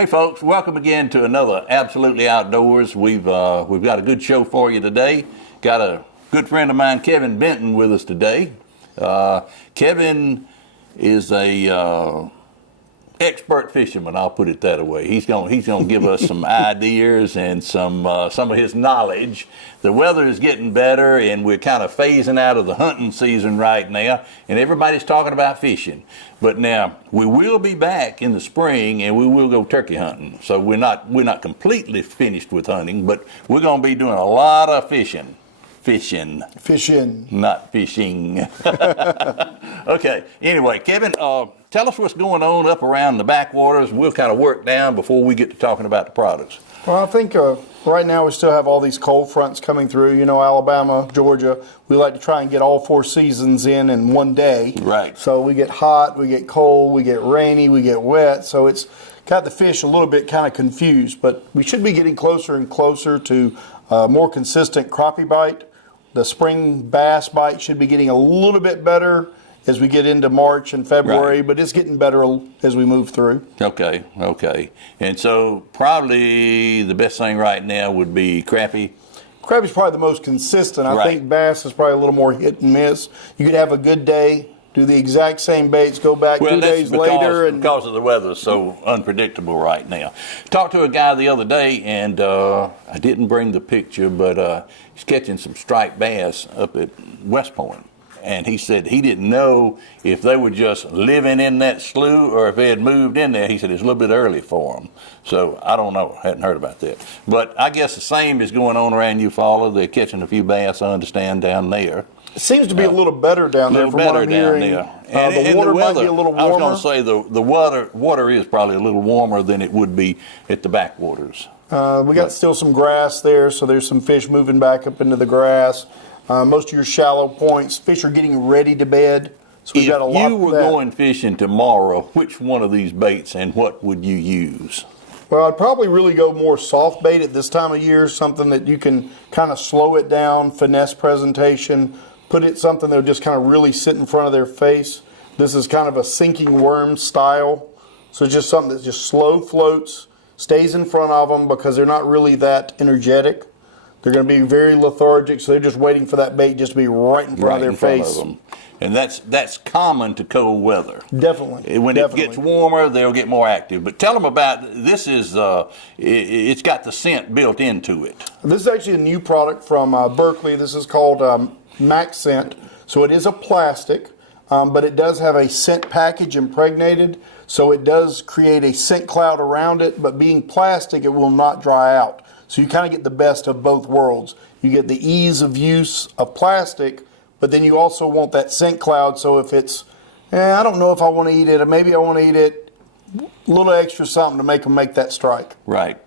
Hey folks, welcome again to another Absolutely Outdoors. We've got a good show for you today. Got a good friend of mine, Kevin Benton, with us today. Kevin is a expert fisherman. I'll put it that way. He's gonna give us some ideas and some of his knowledge. The weather is getting better, and we're kind of phasing out of the hunting season right now, and everybody's talking about fishing. But now we will be back in the spring, and we will go turkey hunting. So we're not completely finished with hunting, but we're gonna be doing a lot of fishing. Fishing, not fishing. Okay, anyway, Kevin, tell us what's going on up around the backwaters. We'll kind of work down before we get to talking about the products. Well, I think right now we still have all these cold fronts coming through. You know, Alabama, Georgia, we like to try and get all 4 seasons in one day. Right. So we get hot, we get cold, we get rainy, we get wet. So it's got the fish a little bit kind of confused. But we should be getting closer and closer to more consistent crappie bite. The spring bass bite should be getting a little bit better as we get into March and February, right. But it's getting better as we move through. Okay. And so probably the best thing right now would be crappie. Crappie's probably the most consistent. I think bass is probably a little more hit and miss. You could have a good day, do the exact same baits, go back 2 days later. Because of the weather is so unpredictable right now. Talked to a guy the other day, and I didn't bring the picture, but he's catching some striped bass up at West Point. And he said he didn't know if they were just living in that slough or if they had moved in there. He said it's a little bit early for them. So I don't know. I hadn't heard about that. But I guess the same is going on around Eufaula. They're catching a few bass, I understand, down there. It seems to be a little better down there from what I'm hearing. And the water the weather, might be a little warmer. I was going to say the water is probably a little warmer than it would be at the backwaters. We got still some grass there, so there's some fish moving back up into the grass. Most of your shallow points, fish are getting ready to bed. So we've got a lot if you were going fishing tomorrow, which one of these baits and what would you use? Well, I'd probably really go more soft bait at this time of year, something that you can kind of slow it down, finesse presentation, put it something that'll just kind of really sit in front of their face. This is kind of a sinking worm style. So it's just something that just slow floats, stays in front of them because they're not really that energetic. They're going to be very lethargic, so they're just waiting for that bait just to be right in front of their face. And that's common to cold weather. Definitely. When it gets warmer, they'll get more active. But tell them about this. It's got the scent built into it. This is actually a new product from Berkeley. This is called Max Scent. So it is a plastic, but it does have a scent package impregnated. So it does create a scent cloud around it, but being plastic, it will not dry out. So you kind of get the best of both worlds. You get the ease of use of plastic, but then you also want that scent cloud. So if it's, I don't know if I want to eat it, or maybe I want to eat it, a little extra something to make them make that strike. Right.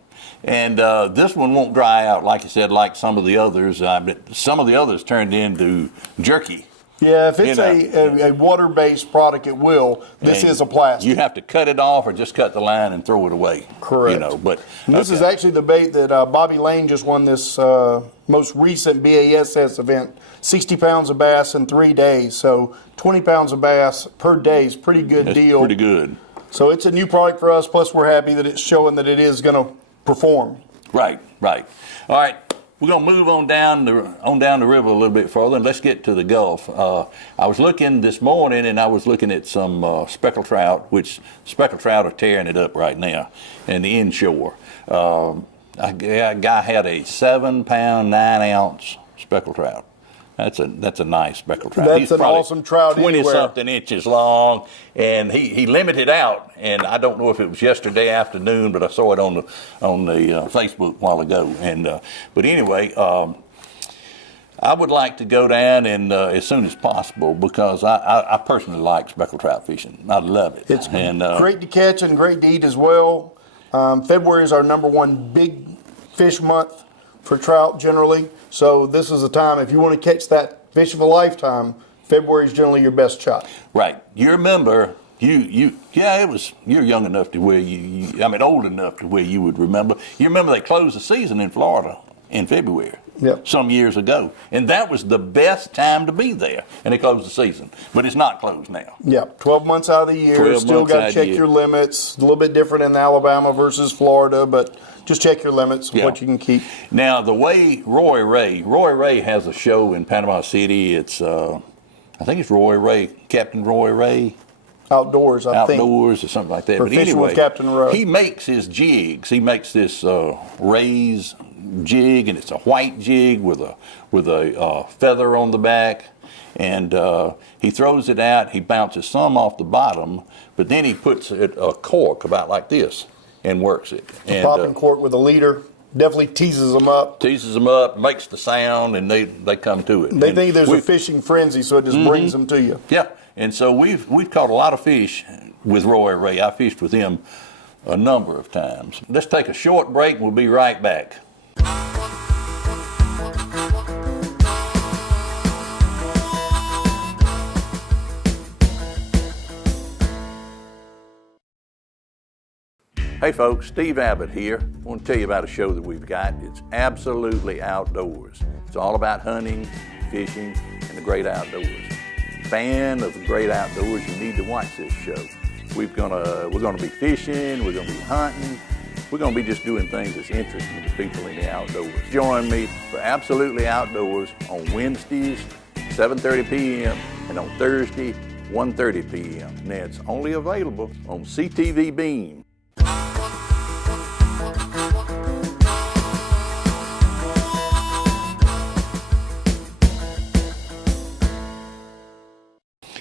And this one won't dry out, like you said, like some of the others. But some of the others turned into jerky. Yeah, if it's a water-based product, it will. This is a plastic. You have to cut it off or just cut the line and throw it away. Correct. This is actually the bait that Bobby Lane just won this most recent BASS event. 60 pounds of bass in 3 days. So 20 pounds of bass per day is a pretty good deal. Pretty good. So it's a new product for us, plus we're happy that it's showing that it is going to perform. Right. All right. We're going to move on down the river a little bit further, and let's get to the Gulf. I was looking this morning, and I was looking at some speckled trout, which speckled trout are tearing it up right now in the inshore. A guy had a 7-pound, 9-ounce speckled trout. That's a nice speckled trout. That's an awesome trout. 20-something inches long, and he limited out. And I don't know if it was yesterday afternoon, but I saw it on the Facebook a while ago. And but anyway, I would like to go down and as soon as possible because I personally like speckled trout fishing. I love it. It's great to catch and great to eat as well. February is our #1 big fish month for trout generally. So this is the time, if you want to catch that fish of a lifetime, February is generally your best shot. Right. You remember, you're young enough to where old enough to where you would remember. You remember they closed the season in Florida in February. Yep. Some years ago, and that was the best time to be there. And they closed the season, but it's not closed now. Yeah, 12 months out of the year. 12 Still months got out to of the check year. your limits. A little bit different in Alabama versus Florida, but just check your limits of Yeah. what you can keep. Now, the way Roy Ray has a show in Panama City. It's I think it's Captain Roy Ray. Outdoors, I think. Outdoors or something like that. For But Fishing anyway, with Captain Roy. he makes his jigs. He makes this Ray's jig, and it's a white jig with a feather on the back. And he throws it out. He bounces some off the bottom, but then he puts it a cork about like this and works it. And, Popping cork with a leader definitely teases them up. teases them up, makes the sound, and they come to it. They And think there's a fishing frenzy, so it just brings them to you. Yeah, and so we've caught a lot of fish with Roy Ray. I fished with him a number of times. Let's take a short break, and we'll be right back. Hey folks, Steve Abbott here. I want to tell you about a show that we've got. It's absolutely outdoors. It's all about hunting, fishing, and the great outdoors. Fan of the great outdoors, you need to watch this show. We're gonna be fishing, we're gonna be hunting, we're gonna be just doing things that's interesting to people in the outdoors. Join me for Absolutely Outdoors on Wednesdays, 7:30 p.m. and on Thursday, 1:30 p.m. Now it's only available on CTV Beam.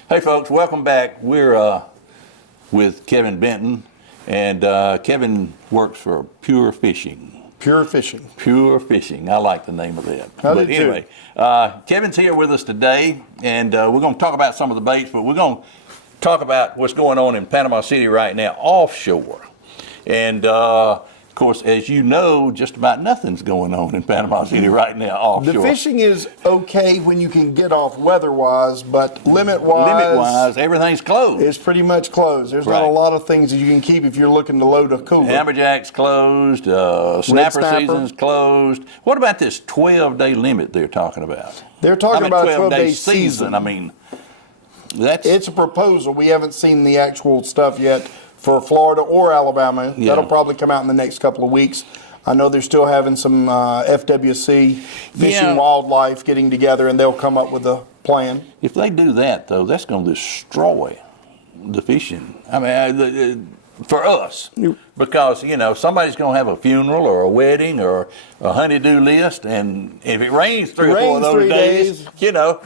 Hey folks, welcome back. We're with Kevin Benton, and Kevin works for Pure Fishing. Pure Fishing. Pure Fishing. I like the name of that. I But do too. anyway, Kevin's here with us today, and we're going to talk about some of the baits, but we're going to talk about what's going on in Panama City right now, offshore. And of course, as you know, just about nothing's going on in Panama City right now offshore. The fishing is okay when you can get off weather-wise, but limit-wise, everything's closed. it's pretty much closed. There's not a Right. lot of things that you can keep if you're looking to load a cooler. Amberjack's closed, snapper snapper. season's closed. What about this 12-day limit they're talking about? They're talking about a 12-day season. I mean, that's It's a proposal. We haven't seen the actual stuff yet for Florida or Alabama. Yeah. That'll probably come out in the next couple of weeks. I know they're still having some FWC, Fishing Yeah. Wildlife, getting together, and they'll come up with a plan. if they do that though, that's going to destroy the fishing. I mean, for us, because somebody's going to have a funeral or a wedding or a honeydew list, and if it rains three or four of Rains those 3 days, days.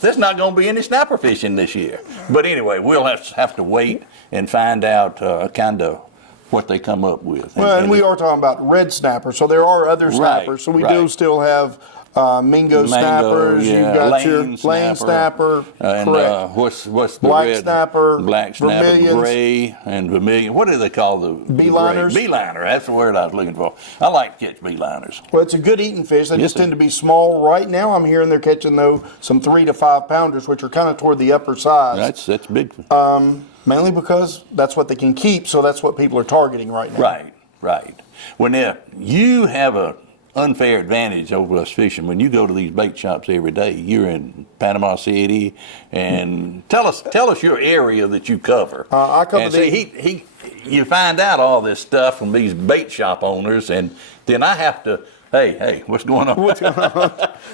there's not going to be any snapper fishing this year. But anyway, we'll have to wait and find out kind of what they come up with. Well, and we are talking about red snapper, so there are other snappers. So we do right. still have Mingo snappers. yeah, You've got your lane lane snapper, and correct. what's the Black red? snapper, Black snapper, vermilions. gray, and vermilion. What do they call the Beeliners? gray? Beeliner. That's the word I was looking for. I like to catch beeliners. Well, it's a good eating fish. They Yes, just sir. tend to be small. Right now, I'm hearing they're catching, though, some 3 to 5 pounders, which are kind of toward the upper size. That's big. Mainly because that's what they can keep, so that's what people are targeting right now. Right. Well, now you have a unfair advantage over us fishing. When you go to these bait shops every day, you're in Panama City, and tell us your area that you cover. I cover and see, you find out all this stuff from these bait shop owners, and then I have to. Hey, what's going on?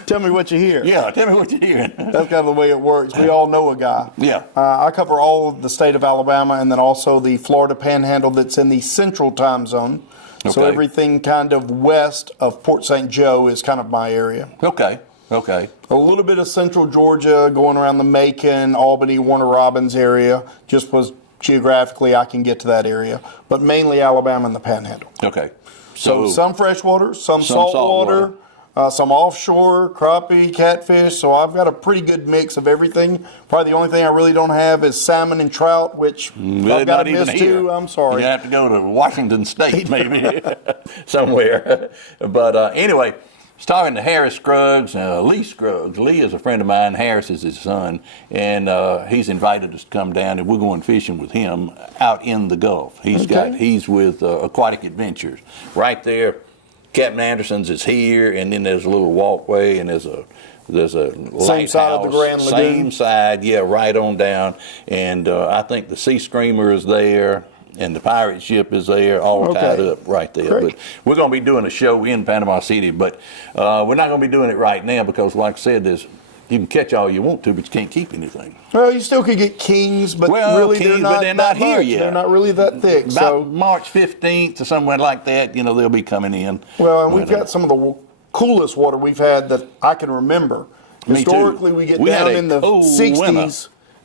Tell me what you hear. Yeah, tell me what you're hearing. That's kind of the way it works. We all know a guy. Yeah. I cover all of the state of Alabama and then also the Florida Panhandle that's in the central time zone. So Okay. everything kind of west of Port St. Joe is kind of my area. Okay. A little bit of central Georgia, going around the Macon, Albany, Warner Robins area, just was geographically I can get to that area. But mainly Alabama and the Panhandle. Okay. So some freshwater, some saltwater, some offshore, crappie, catfish. So I've got a pretty good mix of everything. Probably the only thing I really don't have is salmon and trout, which Well, I've got not to even miss here. too. I'm sorry. You have to go to Washington State, maybe, somewhere. But anyway, I was talking to Harris Scruggs, Lee Scruggs. Lee is a friend of mine. Harris is his son, and he's invited us to come down, and we're going fishing with him out in the Gulf. He's with Aquatic Adventures right there, Captain Anderson's is here, and then there's a little walkway, and there's a Same side of the Grand Lagoon? Same side, yeah, right on down. And I think the Sea Screamer is there, and the pirate ship is there, all tied up right there. Great. But we're going to be doing a show in Panama City, but we're not going to be doing it right now because, like I said, you can catch all you want to, but you can't keep anything. Well, you still could get kings, but really kings, they're not here much. yet. They're not really that thick. About So March 15th or somewhere like that, they'll be coming in. well, and we've got some of the coolest water we've had that I can remember. Me too. Historically, we get We had down a in the cold 60s. winter.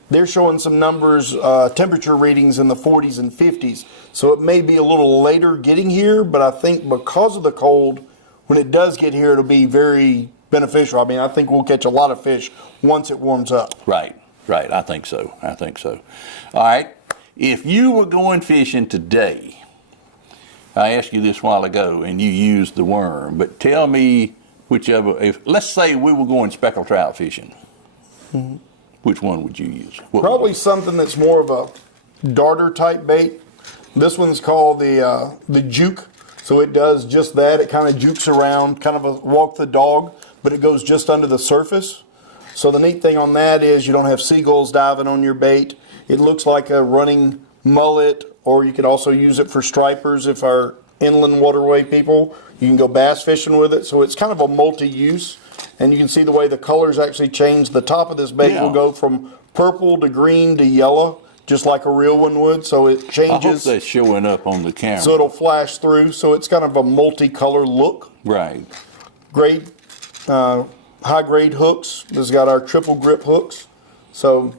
They're showing some numbers, temperature readings in the 40s and 50s. So it may be a little later getting here, but I think because of the cold, when it does get here, it'll be very beneficial. I mean, I think we'll catch a lot of fish once it warms up. Right. I think so. All right. If you were going fishing today, I asked you this a while ago, and you used the worm, but tell me whichever. Let's say we were going speckled trout fishing. Mm-hmm. Which one would you use? Probably something that's more of a darter type bait. This one's called the juke. So it does just that. It kind of jukes around, kind of a walk the dog, but it goes just under the surface. So the neat thing on that is you don't have seagulls diving on your bait. It looks like a running mullet, or you could also use it for stripers if our inland waterway people. You can go bass fishing with it. So it's kind of a multi-use. And you can see the way the colors actually change. The top of this bait will go from purple to green to yellow, just like a real one would. So it changes. I hope that's showing up on the camera. So it'll flash through. So it's kind of a multicolor look. Right. Grade, high grade hooks. This has got our triple grip hooks. So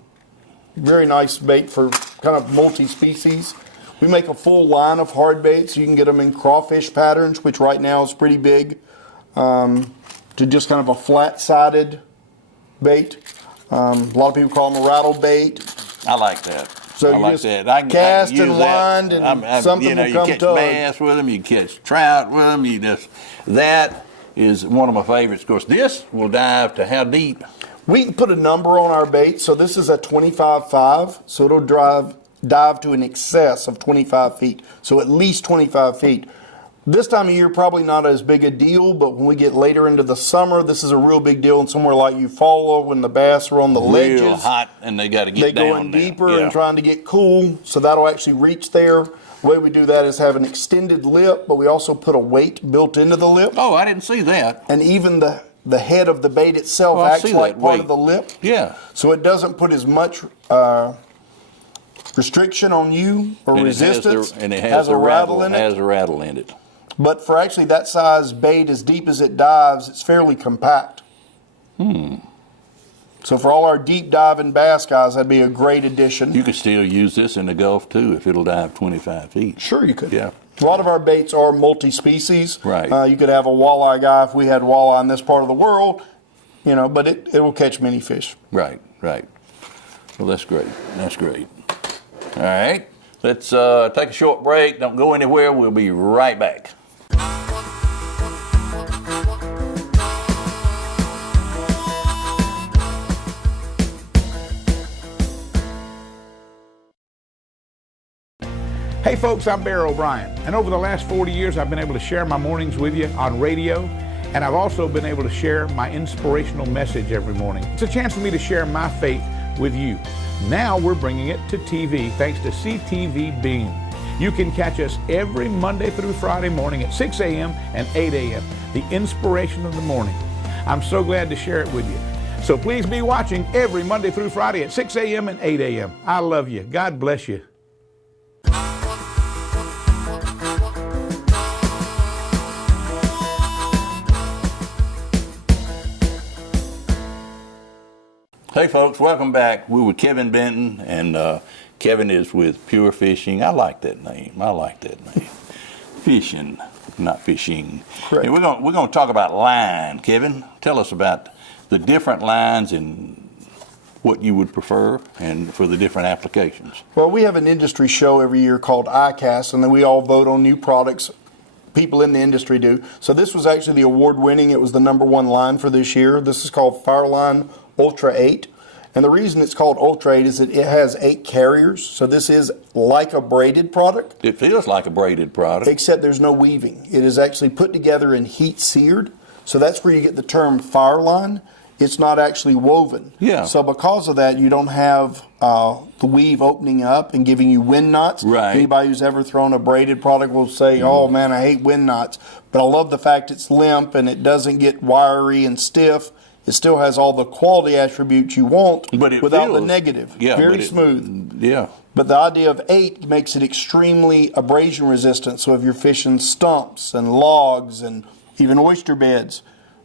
very nice bait for kind of multi-species. We make a full line of hard baits. You can get them in crawfish patterns, which right now is pretty big. To just kind of a flat-sided bait. A lot of people call them a rattle bait. I like that. So I you like just that. I can cast use and that. wind, and something will you come catch tug. bass with them, you catch trout with them. That is one of my favorites. Of course, this will dive to how deep? We can put a number on our bait. So this is a 25.5. So it'll dive to an excess of 25 feet. So at least 25 feet. This time of year, probably not as big a deal, but when we get later into the summer, this is a real big deal. And somewhere like Eufaula, when the bass are on the ledges, real hot, and they got to get down. They go in deeper Yeah. and trying to get cool, so that'll actually reach there. The way we do that is have an extended lip, but we also put a weight built into the lip. Oh, I didn't see that. And even the head of the bait itself Oh, I acts see like that part weight. of the lip. Yeah. So it doesn't put as much restriction on you or And resistance. it has a rattle in it. Has a rattle in it. But for actually that size bait, as deep as it dives, it's fairly compact. So for all our deep diving bass guys, that'd be a great addition. You could still use this in the Gulf too if it'll dive 25 feet. Sure, you could. Yeah. A lot of our baits are multi-species. Right. You could have a walleye guy if we had walleye in this part of the world, but it will catch many fish. Right. Well, that's great. All right. Let's take a short break. Don't go anywhere. We'll be right back. Hey folks, I'm Bear O'Brien, and over the last 40 years I've been able to share my mornings with you on radio, and I've also been able to share my inspirational message every morning. It's a chance for me to share my faith with you. Now we're bringing it to TV thanks to CTV Beam. You can catch us every Monday through Friday morning at 6 a.m. and 8 a.m., the inspiration of the morning. I'm so glad to share it with you. So please be watching every Monday through Friday at 6 a.m. and 8 a.m. I love you. God bless you. Hey folks, welcome back. We're with Kevin Benton, and Kevin is with Pure Fishing. I like that name. Fishing, not fishing. Correct. And we're going to talk about line. Kevin, tell us about the different lines and what you would prefer and for the different applications. Well, we have an industry show every year called ICAST, and then we all vote on new products. People in the industry do. So this was actually the award winning. It was the #1 line for this year. This is called Fireline Ultra 8. And the reason it's called Ultra 8 is that it has 8 carriers. So this is like a braided product. It feels like a braided product. Except there's no weaving. It is actually put together and heat seared. So that's where you get the term fire line. It's not actually woven. Yeah. So because of that, you don't have the weave opening up and giving you wind knots. Right. Anybody who's ever thrown a braided product will say, oh man, I hate wind knots. But I love the fact it's limp and it doesn't get wiry and stiff. It still has all the quality attributes you want But it without the feels- negative. Yeah, Very but it- smooth. Yeah. But the idea of 8 makes it extremely abrasion resistant. So if you're fishing stumps and logs and even oyster beds,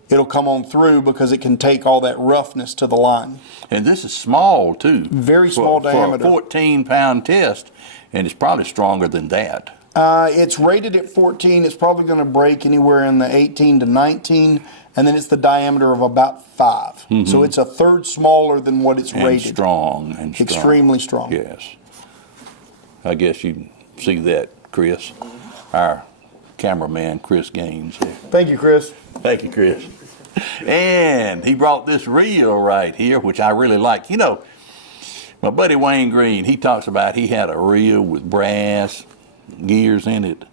it'll come on through because it can take all that roughness to the line. And this is small, too. Very small diameter. For a 14-pound test, and it's probably stronger than that. It's rated at 14. It's probably going to break anywhere in the 18 to 19, and then it's the diameter of about 5. So it's a third smaller than what it's And rated. strong. Extremely strong. Yes. I guess you can see that, Chris. Our cameraman, Chris Gaines. There. Thank you, Chris. Thank you, Chris. And he brought this reel right here, which I really like. You know, my buddy Wayne Green, he talks about he had a reel with brass gears in it,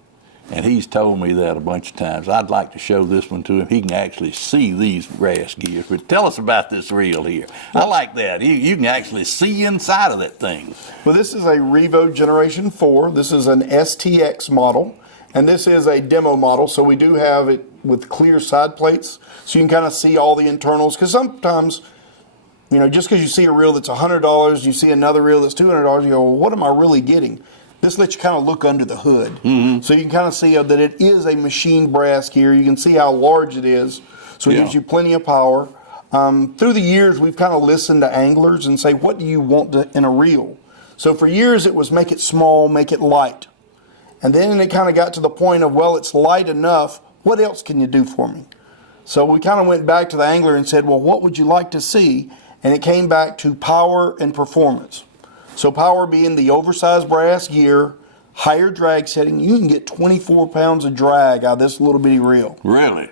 and he's told me that a bunch of times. I'd like to show this one to him. He can actually see these brass gears. But tell us about this reel here. I like that. You can actually see inside of that thing. Well, this is a Revo Generation 4. This is an STX model, and this is a demo model, so we do have it with clear side plates, so you can kind of see all the internals, because sometimes, you know, just because you see a reel that's $100, you see another reel that's $200, you go, well, what am I really getting? This lets you kind of look under the hood. So you can kind of see that it is a machined brass gear. You can see how large it is, so it gives you plenty of power. Through the years, we've kind of listened to anglers and say, what do you want in a reel? So for years, it was make it small, make it light. And then it kind of got to the point of, well, it's light enough. What else can you do for me? So we kind of went back to the angler and said, well, what would you like to see? And it came back to power and performance. So power being the oversized brass gear, higher drag setting. You can get 24 pounds of drag out of this little bitty reel. Really?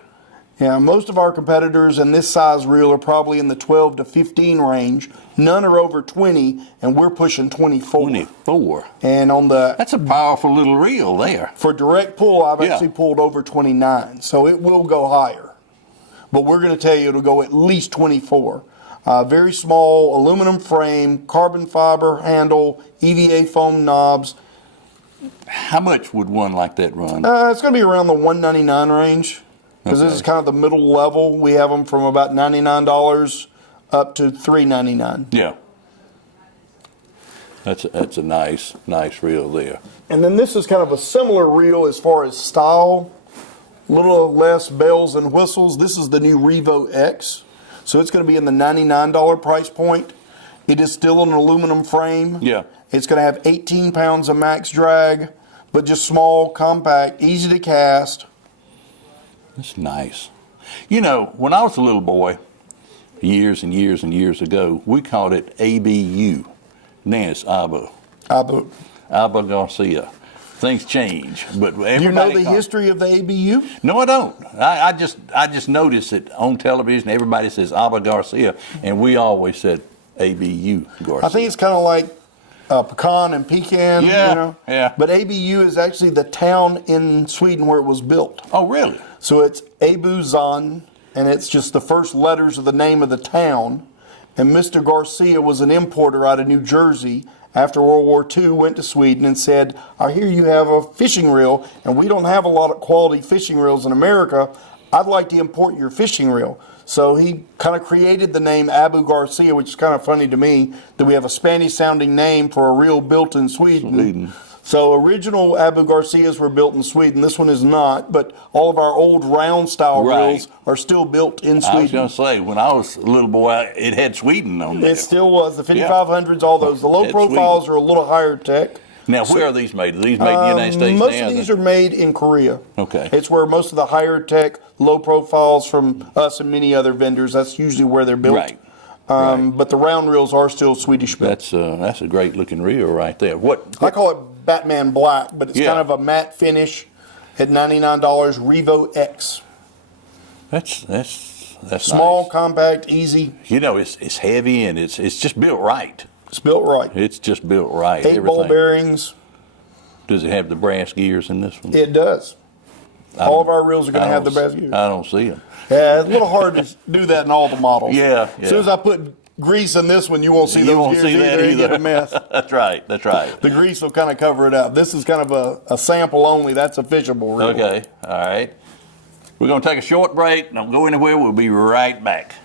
Yeah, most of our competitors in this size reel are probably in the 12 to 15 range. None are over 20, and we're pushing 24. 24. And on the That's a powerful little reel there. for direct pull, I've actually pulled over 29, so it will go higher. But we're going to tell you it'll go at least 24. Very small aluminum frame, carbon fiber handle, EVA foam knobs. How much would one like that run? It's going to be around the $199 range, because this is kind of the middle level. We have them from about $99 up to $399. Yeah. That's a nice reel there. And then this is kind of a similar reel as far as style, a little less bells and whistles. This is the new Revo X. So it's going to be in the $99 price point. It is still an aluminum frame. Yeah. It's going to have 18 pounds of max drag, but just small, compact, easy to cast. That's nice. You know, when I was a little boy, years and years and years ago, we called it ABU. Now it's Abu Garcia. Things change, but everybody. You know the history of the ABU? No, I don't. I just noticed it on television. Everybody says Abu Garcia, and we always said ABU Garcia. I think it's kind of like pecan and pecan, Yeah, you know? yeah. But ABU is actually the town in Sweden where it was built. Oh, really? So it's Abuzan, and it's just the first letters of the name of the town. And Mr. Garcia was an importer out of New Jersey after World War II, went to Sweden and said, I hear you have a fishing reel, and we don't have a lot of quality fishing reels in America. I'd like to import your fishing reel. So he kind of created the name Abu Garcia, which is kind of funny to me that we have a Spanish-sounding name for a reel built in Sweden. So original Abu Garcias were built in Sweden. This one is not, but all of our old round-style reels are still built in Sweden. I was going to say, when I was a little boy, it had Sweden on there. It still was. The 5500s, all those. The low profiles are a little higher tech. Now, where are these made? Are these made in the United States? Most of these are made in Korea. Okay. It's where most of the higher tech, low profiles from us and many other vendors, that's usually where they're built. Right. But the round reels are still Swedish built. That's a great looking reel right there. What I call it Batman Black, but it's kind of a matte finish at $99. Revo X. That's That's Small, nice. compact, easy. You know, it's heavy and it's just built right. It's built right. It's just built right. 8 ball bearings. Does it have the brass gears in this one? It does. All of our reels are going to have the brass gears. I don't see them. Yeah, it's a little hard to do that in all the models. Yeah. As soon as I put grease in this one, you won't see You those won't gears see that either. You either. get a mess. That's right. The grease will kind of cover it up. This is kind of a sample only. That's a fishable reel. Okay. All right. We're going to take a short break. Don't go anywhere. We'll be right back.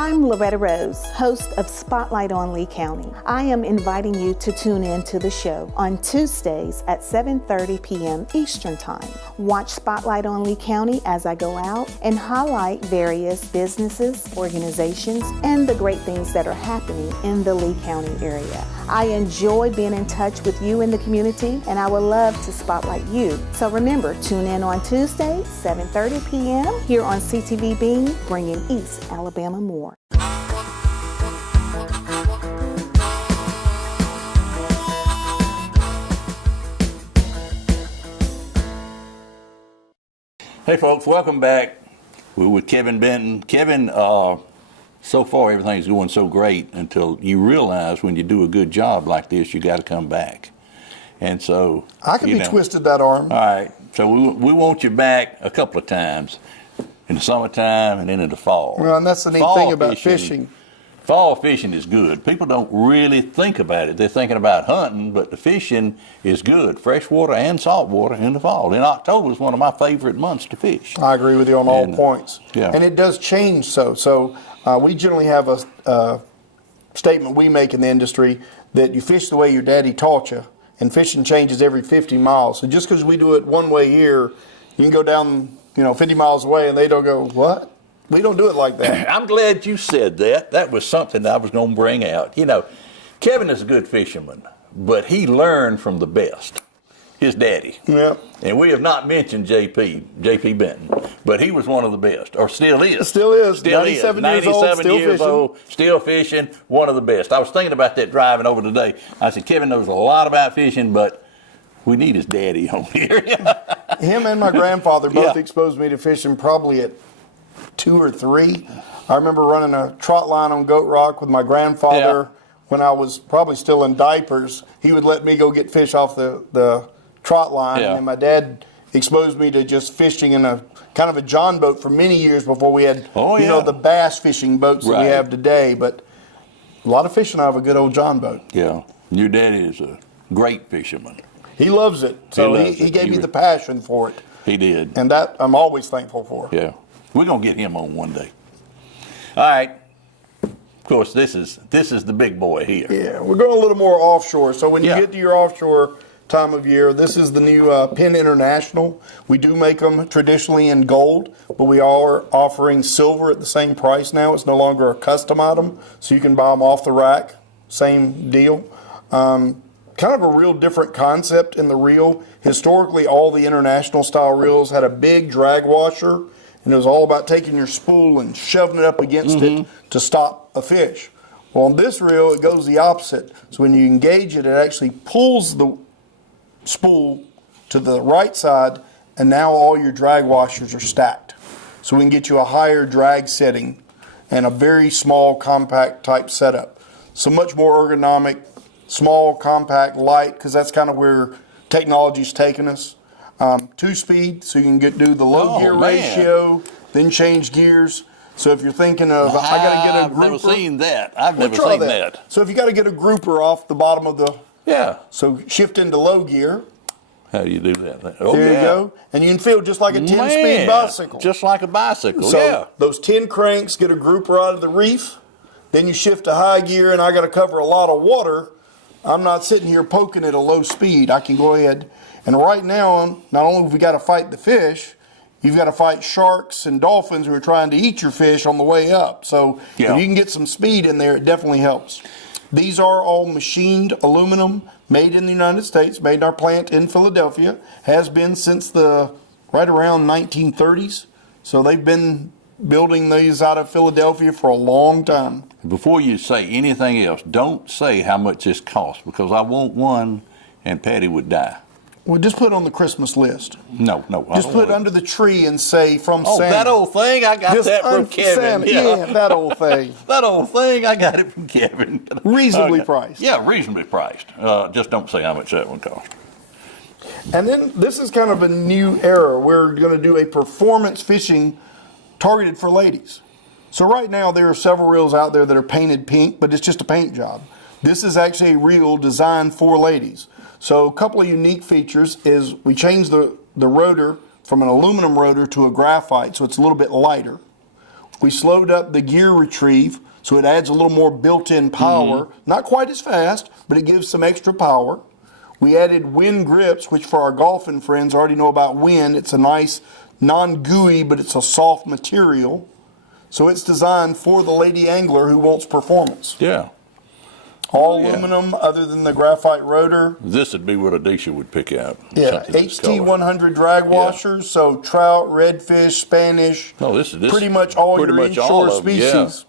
I'm Loretta Rose, host of Spotlight on Lee County. I am inviting you to tune in to the show on Tuesdays at 7:30 p.m. Eastern Time. Watch Spotlight on Lee County as I go out and highlight various businesses, organizations, and the great things that are happening in the Lee County area. I enjoy being in touch with you in the community, and I would love to spotlight you. So remember, tune in on Tuesday, 7:30 p.m. here on CTV Bean, bringing East Alabama more. Hey, folks, welcome back. We're with Kevin Benton. Kevin, so far everything's going so great until you realize when you do a good job like this, you got to come back. And so I can be twisted that arm. All right. So we want you back a couple of times in the summertime and then in the fall. Well, and that's the neat thing about fishing. Fall fishing is good. People don't really think about it. They're thinking about hunting, but the fishing is good, freshwater and saltwater in the fall. And October is one of my favorite months to fish. I agree with you on all points. Yeah. And it does change so. We generally have a statement we make in the industry that you fish the way your daddy taught you, and fishing changes every 50 miles. So just because we do it one way here, you can go down 50 miles away and they don't go, what? We don't do it like that. I'm glad you said that. That was something I was going to bring out. Kevin is a good fisherman, but he learned from the best, his daddy. Yeah. And we have not mentioned JP Benton, but he was one of the best, or still is. Still is. Still 97 is. years old, 97 still years fishing. old, still fishing, one of the best. I was thinking about that driving over today. I said, Kevin knows a lot about fishing, but we need his daddy on here. Him and my grandfather both Yeah. exposed me to fishing probably at 2 or 3. I remember running a trot line on Goat Rock with my grandfather when I was probably still in diapers. He would let me go get fish off the trot line, and my dad exposed me to just fishing in a kind of a John boat for many years before we had the bass fishing boats that we have today. But a lot of fishing out of a good old John boat. Yeah. Your daddy is a great fisherman. He loves it. So he gave me the passion for it. He did. And that I'm always thankful for. Yeah. We're going to get him on one day. All right. Of course, this is the big boy here. Yeah, we're going a little more offshore. So when you get to your offshore time of year, this is the new Penn International. We do make them traditionally in gold, but we are offering silver at the same price now. It's no longer a custom item, so you can buy them off the rack. Same deal. Kind of a real different concept in the reel. Historically, all the international style reels had a big drag washer, and it was all about taking your spool and shoving it up against it to stop a fish. Well, on this reel, it goes the opposite. So when you engage it, it actually pulls the spool to the right side, and now all your drag washers are stacked. So we can get you a higher drag setting and a very small, compact type setup. So much more ergonomic, small, compact, light, because that's kind of where technology's taken us. 2-speed, so you can do the low gear ratio, then change gears. So if you're thinking of, I got to get a grouper. I've never seen that. I've never try seen that. So if you got to get a grouper off the bottom of the, so shift into low gear. How do you do that? Oh, there you go. And you can feel just like a 10-speed bicycle. Just like a bicycle, So those 10 cranks get a grouper out of the reef. Then you shift to high gear, and I got to cover a lot of water. I'm not sitting here poking at a low speed. I can go ahead. And right now, not only have we got to fight the fish, you've got to fight sharks and dolphins who are trying to eat your fish on the way up. So if you can get some speed in there, it definitely helps. These are all machined aluminum, made in the United States, made in our plant in Philadelphia. Has been since right around 1930s. So they've been building these out of Philadelphia for a long time. Before you say anything else, don't say how much this costs, because I want one and Patty would die. Well, just put it on the Christmas list. No. Just put it under the tree and say from Oh, Santa. that old thing, I got Just that from Kevin. Santa. Yeah, that old thing. That old thing, I got it from Kevin. Reasonably priced. Yeah, reasonably priced. Just don't say how much that one cost. And then this is kind of a new era. We're going to do a performance fishing targeted for ladies. So right now there are several reels out there that are painted pink, but it's just a paint job. This is actually a reel designed for ladies. So a couple of unique features is we changed the rotor from an aluminum rotor to a graphite, so it's a little bit lighter. We slowed up the gear retrieve, so it adds a little more built-in power. Not quite as fast, but it gives some extra power. We added wind grips, which for our golfing friends already know about wind. It's a nice non-gooey, but it's a soft material. So it's designed for the lady angler who wants performance. Yeah. All Yeah. aluminum other than the graphite rotor. This would be what Adisha would pick out. Yeah, Something that's HT colored. 100 drag washers, so trout, redfish, Spanish, No, this pretty much all pretty your much all inshore of them, yeah. species.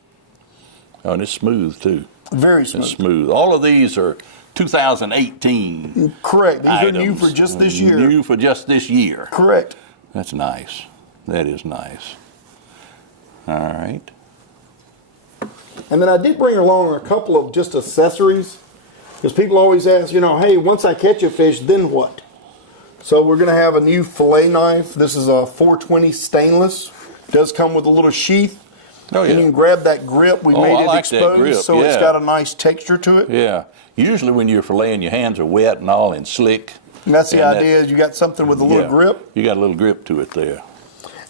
Oh, and it's smooth too. Very It's smooth. smooth. All of these are 2018 Correct. These are new items. for just this year. New for just this year. Correct. That's nice. That is nice. All right. And then I did bring along a couple of just accessories, because people always ask, hey, once I catch a fish, then what? So we're going to have a new fillet knife. This is a 420 stainless. It does come with a little sheath. Oh, yeah. And you can grab that grip. We Oh, made I it like that exposed, grip, so it's yeah. got a nice texture to it. Yeah. Usually when you're filleting, your hands are wet and all and slick. And that's the And that- idea, is you got something with a little Yeah. grip. You got a little grip to it there.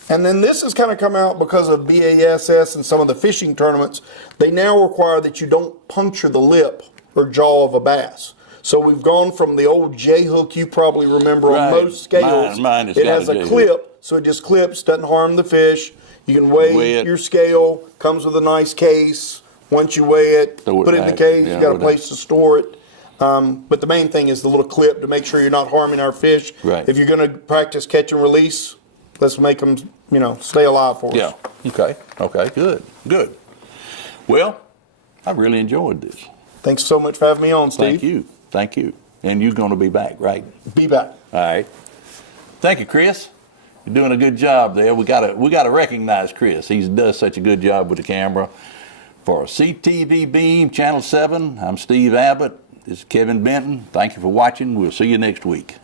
And then this has kind of come out because of BASS and some of the fishing tournaments. They now require that you don't puncture the lip or jaw of a bass. So we've gone from the old J-hook you probably remember Right. on most scales. Mine has it got has a a J-hook. clip, so it just clips, doesn't harm the fish. You can weigh Weigh it. your scale, comes with a nice case. Once you weigh it, Throw it put it in the back. case, Yeah, you got a throw it place to store it. But the main thing is the little clip to make sure you're not harming our fish. Right. If you're going to practice catch and release, let's make them, stay alive for us. Yeah. Okay. Okay. Good. Good. Well, I really enjoyed this. Thanks so much for having me on, Steve. Thank you. Thank you. And you're going to be back, right? Be back. All right. Thank you, Chris. You're doing a good job there. We gotta recognize Chris. He does such a good job with the camera. For CTV Beam Channel 7, I'm Steve Abbott. This is Kevin Benton. Thank you for watching. We'll see you next week.